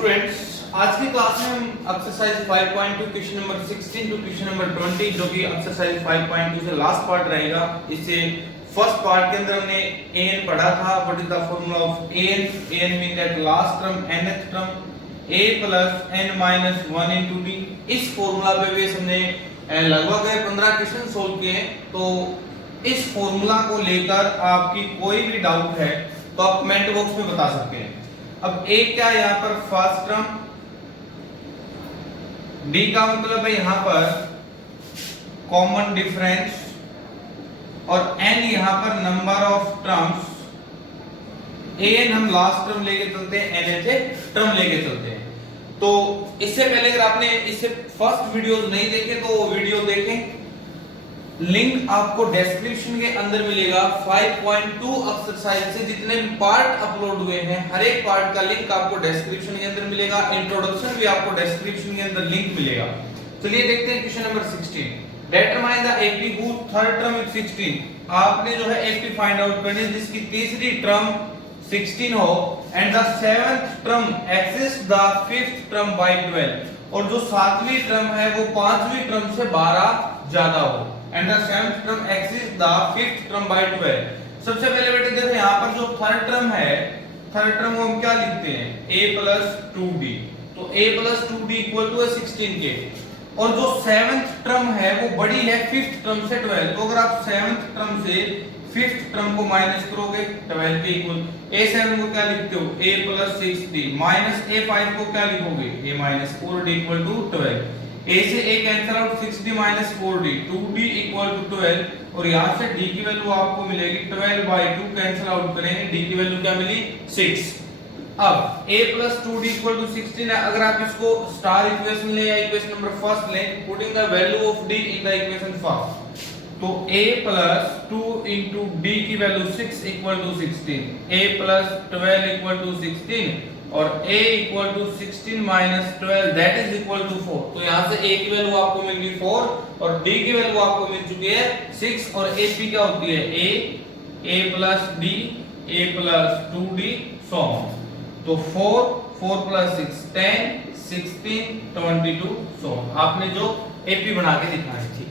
Students, आज की class में हम exercise 5.2 question number 16 to question number 20 जो कि एक्सरसाइज 5.2 से लास्ट पार्ट रहेगा। इससे फर्स्ट पार्ट के अंदर हमने an पढ़ा था। What is the formula of an mean that last term nth term a plus n minus 1 into d। इस फार्मूला पे भी हमने लगभग 15 क्वेश्चन सोल्व किए हैं। तो इस फार्मूला को लेकर आपकी कोई भी डाउट है तो आप कमेंट बॉक्स में बता सकते हैं। अब a क्या है यहाँ पर फर्स्ट टर्म, d का मतलब है यहाँ पर कॉमन डिफरेंस और n यहाँ पर नंबर ऑफ टर्म्स। an हम लास्ट टर्म लेके चलते हैं, nth टर्म लेके चलते हैं। तो इससे पहले अगर आपने इससे फर्स्ट वीडियोस नहीं देखे तो वो वीडियो देखें, लिंक आपको डिस्क्रिप्शन के अंदर मिलेगा। 5.2 एक्सरसाइज से जितने भी पार्ट अपलोड हुए हैं हर एक पार्ट का लिंक आपको डिस्क्रिप्शन के अंदर मिलेगा। इंट्रोडक्शन भी आपको डिस्क्रिप्शन के अंदर लिंक मिलेगा। चलिए देखते हैं question number 16। Determine the AP who third term is 16। आपने जो है एपी फाइंड आउट करनी है जिसकी तीसरी टर्म 16 हो and the seventh term exist the fifth term by 12 और जो सातवीं टर्म है वो पांचवी टर्म से 12 ज्यादा हो and the seventh term exist the fifth term by 12। सबसे पहले बेटे देखो यहाँ पर जो थर्ड टर्म है, थर्ड टर्म को हम क्या लिखते हैं a plus 2d। तो a plus 2d equal to 16k और जो सेवंथ टर्म है वो बड़ी है फिफ्थ टर्म से 12। तो अगर आप सेवंथ टर्म से फिफ्थ टर्म को माइनस करोगे 12 के इक्वल a7 को क्या लिखते हो a plus 6d minus a5 को क्या लिखोगे a minus 4d equal to 12। a से a cancel out 6d minus 4d 2d equal to 12 और यहाँ से d की वैल्यू आपको मिलेगी 12 by 2 कैंसिल आउट करेंगे d की वैल्यू क्या मिली 6। अब a plus 2d equal to 16 है। अगर आप इसको स्टार इक्वेशन ले या इक्वेशन नंबर फर्स्ट ले, putting the value of d in the equation first, तो a plus 2 into d की value 6 equal to 16, a plus 12 equal to 16 और a equal to 16 minus 12 that is equal to 4। तो यहाँ से a की value आपको मिल गई 4 और d की वैल्यू आपको मिल चुकी है 6 और ap क्या होती है a plus d a plus 2d so on। तो 4 plus 6 10 16 22 so on। आपने जो ap बना के दिखाया है। ठीक,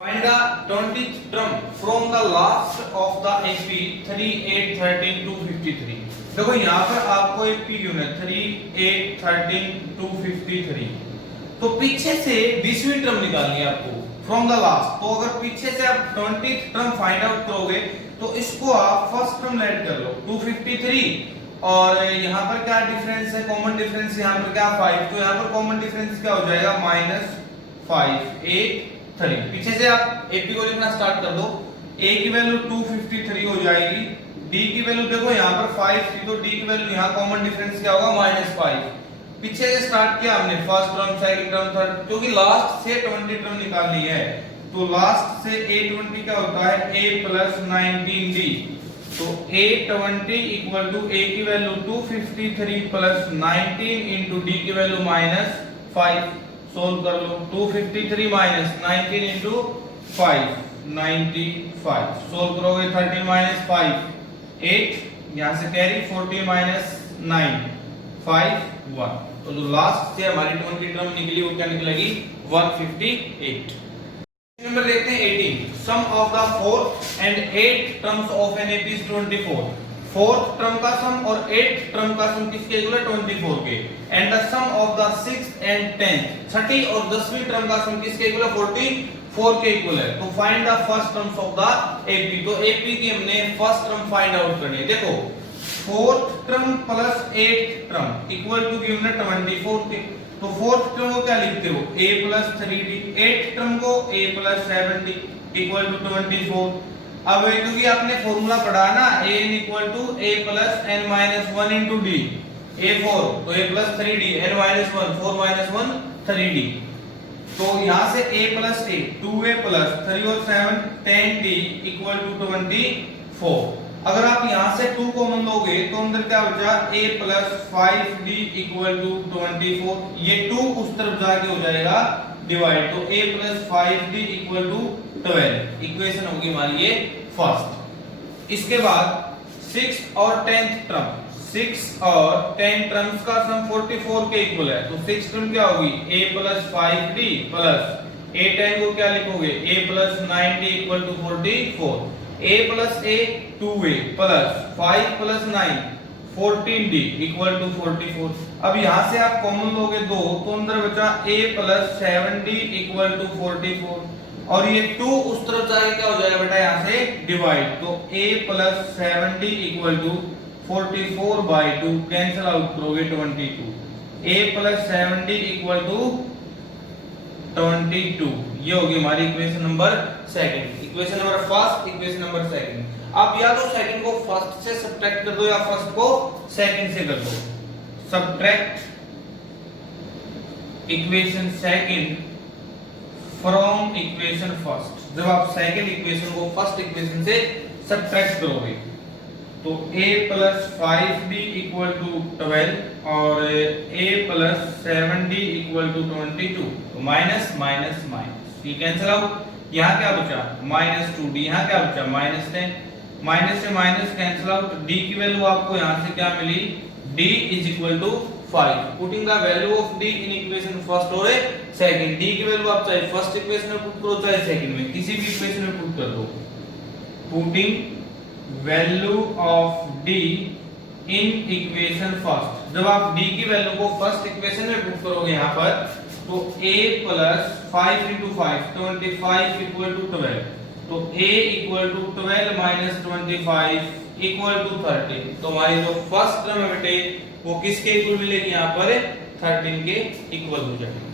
find the 20th term from the last of the AP 3 8 13 253। देखो यहाँ पर आपको AP गिवन है 3 8 13 253। तो पीछे से 20वीं टर्म निकालनी है आपको फ्रॉम द लास्ट। तो अगर पीछे से आप 20th टर्म फाइंड आउट करोगे तो इसको आप फर्स्ट टर्म ऐड कर लो 253 और यहाँ पर क्या डिफरेंस है, कॉमन डिफरेंस यहाँ पर क्या 5। तो यहाँ पर कॉमन डिफरेंस क्या हो जाएगा -5 8 3। पीछे से आप AP को लिखना स्टार्ट कर दो। A की वैल्यू 253 हो जाएगी, D की वैल्यू देखो यहाँ पर 5 थी तो D की वैल्यू यहाँ कॉमन डिफरेंस क्या होगा -5। पीछे से स्टार्ट किया हमने first term second term third, क्योंकि लास्ट से 20 टर्म निकालनी है। तो लास्ट से A20 क्या होता है A plus 19D। तो A20 इक्वल टू A की वैल्यू 253 प्लस 19 इंटू D की वैल्यू -5। सोल्व कर लो 253 minus 19 into 5 95। सोल्व करोगे 13 minus 5 8 यहाँ से कैरी 40 minus 9 5 1। तो जो लास्ट से हमारी 20 टर्म निकली वो क्या निकलेगी 158। नंबर देखते हैं 18। Sum of the fourth and eight terms of an AP is 24। Fourth term का सम और एट्थ टर्म का सम किसके इक्वल है 24 के and the sum of the sixth and tenth छठी और 10वीं टर्म का सम किसके इक्वल है 44 के इक्वल है। तो find the first terms of the AP। तो AP की हमने फर्स्ट टर्म फाइंड आउट करनी है। देखो fourth term plus eighth term equal to given है 24 के। तो फोर्थ टर्म को क्या लिखते हो a plus 3d, eighth term को a plus 7d equal to 24। अब क्योंकि आपने फॉर्मूला पढ़ा ना an equal to a plus n minus 1 into d a4 तो a plus 3d n minus 1 4 minus 1 3d। तो यहाँ से a plus a 2a plus 3 और 7 10d इक्वल टू 24। अगर आप यहाँ से 2 कॉमन लोगे तो अंदर क्या बचा a plus 5d equal to 24। ये 2 उस तरफ जाके हो जाएगा डिवाइड। तो a plus 5d equal to 12 equation होगी हमारी ये फर्स्ट। इसके बाद 6th और 10th टर्म 6 और 10 टर्म्स का सम 44 के इक्वल है, तो 6 टर्म क्या होगी a plus 5d plus a 10 को क्या लिखोगे a plus 9d equal to 44, a plus a 2a plus 5 plus 9 14d equal to 44। अब यहां से आप कॉमन लोगे 2 तो अंदर बचा a plus 7d equal to 44 और ये 2 उस तरफ जाके क्या हो जाएगा बेटा यहां से डिवाइड, तो a plus 7d equal to 44 by 2 cancel out करोगे 22, a plus 7d equal to 22। ये होगी हमारी equation number second, equation number first, equation number second. आप या तो सेकंड को फर्स्ट से सब्ट्रैक्ट कर दो या फर्स्ट को सेकंड से कर दो। Subtract equation second from equation first. जब आप सेकंड इक्वेशन को फर्स्ट इक्वेशन से सब्ट्रैक्ट करोगे तो a plus 5d equal to 12 और a plus 7d equal to 22, तो माइनस माइनस माइनस ये कैंसिल आउट, यहाँ क्या बचा माइनस 2d, यहाँ क्या बचा माइनस 10, माइनस से माइनस कैंसिल आउट, d की वैल्यू आपको यहाँ से क्या मिली d is equal to 5। Putting the value of d in equation first और सेकंड, d की वैल्यू आप चाहे फर्स्ट इक्वेशन में पुट करो चाहे सेकंड में, किसी भी इक्वेशन में पुट कर दो। Putting value of d in equation first, जब आप d की वैल्यू को फर्स्ट इक्वेशन में पुट करोगे यहाँ पर तो a plus 5 into 5 25 equal to 12, तो a equal to 12 minus 25 equal to 13, तो हमारी जो फर्स्ट टर्म है बेटे वो किसके इक्वल मिलेगी यहाँ पर 13 के इक्वल हो जाएगी।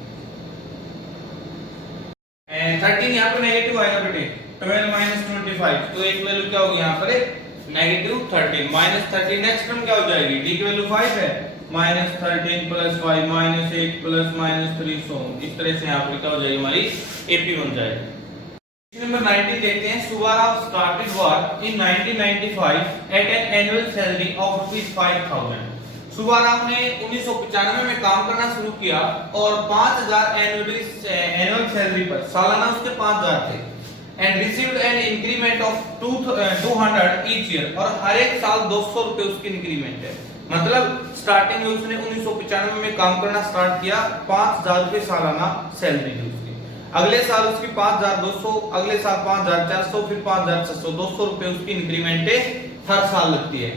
13 यहाँ पर नेगेटिव आएगा बेटे, 12 माइनस 25, तो एक वैल्यू क्या होगी यहाँ पर नेगेटिव 13 माइनस 13, नेक्स्ट टर्म क्या हो जाएगी d की वैल्यू 5 है, minus 13 plus 5 minus 8 plus minus 3, सो इस तरह से यहाँ पर क्या हो जाएगी हमारी AP बन जाएगी। नंबर 19 देखते हैं। Subbarao started work in 1995 at an annual salary of ₹5000। Subbarao ने 1995 में काम करना शुरू किया और 5000 एनुअल सैलरी पर, सालाना उसके 5000 थे, and received an increment of 200 each year, और हर एक साल 200 रुपए उसकी इंक्रीमेंट है। मतलब स्टार्टिंग में उसने 1995 में काम करना स्टार्ट किया, 5000 रुपए सालाना सैलरी थी उसकी, अगले साल उसकी 5200, अगले साल 5400, फिर 5600, 200 रुपए उसकी इंक्रीमेंट हर साल लगती है।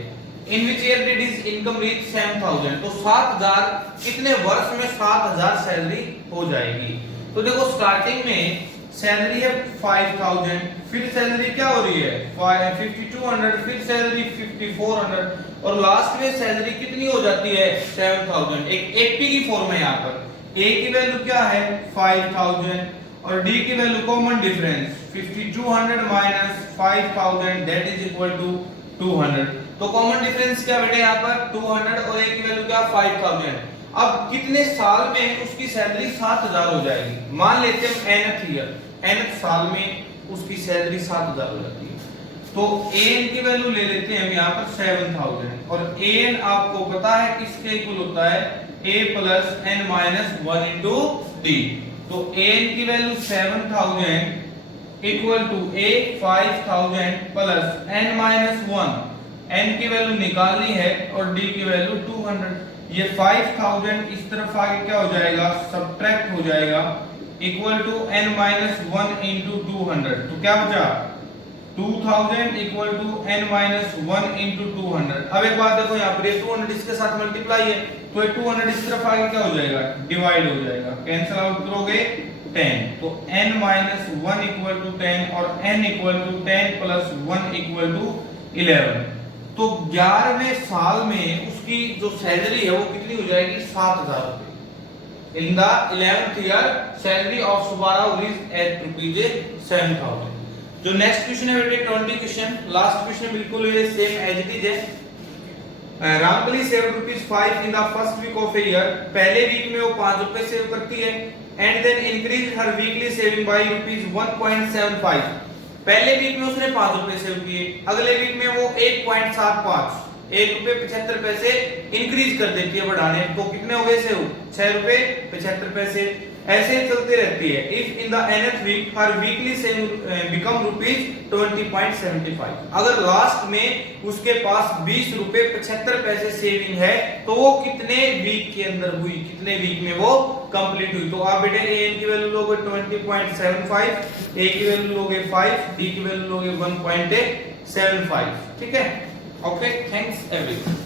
In which year did his income reach 7000, तो 7000 कितने वर्ष में 7000 सैलरी हो जाएगी। तो देखो स्टार्टिंग में सैलरी है 5000, फिर सैलरी क्या हो रही है 5200, फिर सैलरी 5400 और लास्ट में सैलरी कितनी हो जाती है 7000। एक एपी की फॉर्म है यहाँ पर, ए की वैल्यू क्या है 5000 और डी की value common difference 5200 minus 5000 that is equal to 200। तो कॉमन डिफरेंस क्या बेटे यहाँ पर 200 और ए की वैल्यू क्या 5000। अब कितने साल में उसकी सैलरी 7000 हो जाएगी। मान लेते हैं nth ईयर, nth साल में उसकी सैलरी 7000 हो जाती है, तो an की वैल्यू ले लेते हैं हम यहाँ पर 7000 और an आपको पता है किसके इक्वल होता है a plus n minus 1 into d। तो an की value 7000 equal to a 5000 plus n minus 1, n की वैल्यू निकालनी है और d की वैल्यू 200। ये 5000 इस तरफ आगे क्या हो जाएगा सब्ट्रैक्ट हो जाएगा equal to n minus 1 into 200, तो क्या बचा 2000 equal to n minus 1 into 200। अब एक बात देखो यहाँ पर 200 इसके साथ मल्टीप्लाई है तो 200 इस तरफ आगे क्या हो जाएगा डिवाइड हो जाएगा, कैंसिल आउट करोगे 10, तो n माइनस 1 इक्वल टू 10 और n equal to 10 plus 1 equal to 11। तो 11वें साल में उसकी जो सैलरी है वो कितनी हो जाएगी 7000 रुपए। In the 11th year salary of Subbarao reach at ₹7000। जो नेक्स्ट क्वेश्चन है बेटे 20 क्वेश्चन, लास्ट क्वेश्चन बिल्कुल ये सेम एज इट इज है। Ramkali saved ₹5 in the first week of a year, पहले वीक में वो 5 रुपए सेव करती है, एंड देन इंक्रीज हर वीकली सेविंग बाय ₹1.75। पहले वीक में उसने 5 रुपए सेव किए, अगले वीक में वो 1.75 ₹1.75 इंक्रीज कर देती है बढ़ाने, तो कितने हो गए सेव 6 रुपए 75 पैसे। ऐसे चलती रहती है। If in the nth week हर वीकली सेविंग बिकम ₹20.75, अगर लास्ट में उसके पास 20 रुपए 75 पैसे सेविंग है तो वो कितने वीक के अंदर हुई, कितने वीक में वो कंप्लीट हुई। तो आप बेटे an की वैल्यू लोगे 20.75, a की वैल्यू लोगे 5, d की वैल्यू लोगे 1.75। ठीक है, ओके, थैंक्स एवरीवन।